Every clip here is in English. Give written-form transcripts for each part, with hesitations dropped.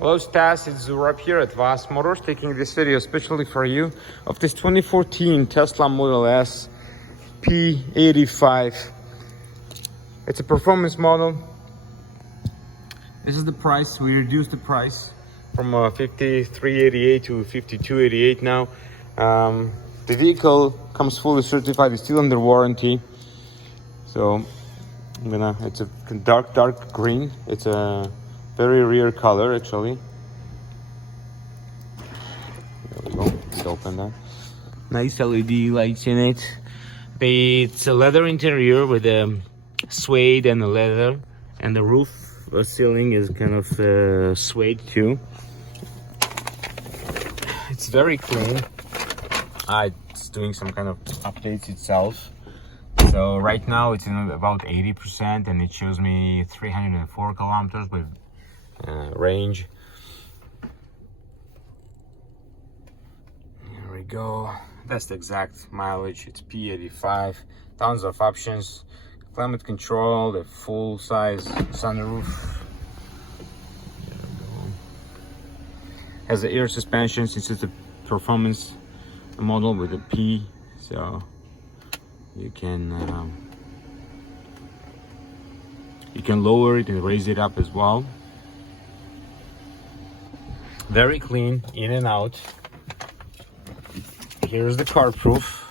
Hello Stas, it's Zurab here at Tesla Motors, taking this video especially for you of this 2014 Tesla Model S P85. It's a performance model. This is the price. We reduced the price from 5388 to 5288 now. The vehicle comes fully certified, it's still under warranty. So it's a dark green. It's a very rare color actually. There we go. Let's open that. Nice LED lights in it. It's a leather interior with a suede and a leather, and the roof ceiling is kind of suede too. It's very clean. It's doing some kind of updates itself. So right now it's in about 80% and it shows me 304 kilometers with range. Here we go. That's the exact mileage. It's P85. Tons of options. Climate control, the full size sunroof. Has the air suspension since it's a performance model with a P, so you can lower it and raise it up as well. Very clean in and out. Here's the car proof.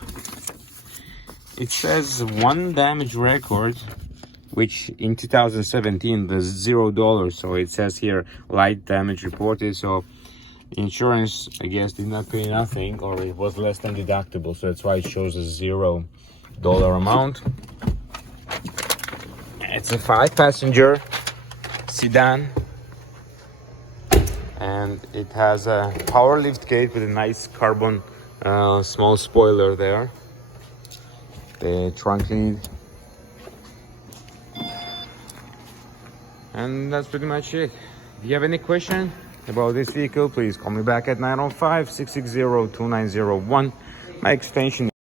It says one damage record, which in 2017 was $0. So it says here light damage reported. So insurance, I guess, did not pay nothing, or it was less than deductible. So that's why it shows a $0 amount. It's a 5-passenger sedan, and it has a power lift gate with a nice carbon small spoiler there. The trunk lead, and that's pretty much it. If you have any question about this vehicle, please call me back at 905-660-2901. My extension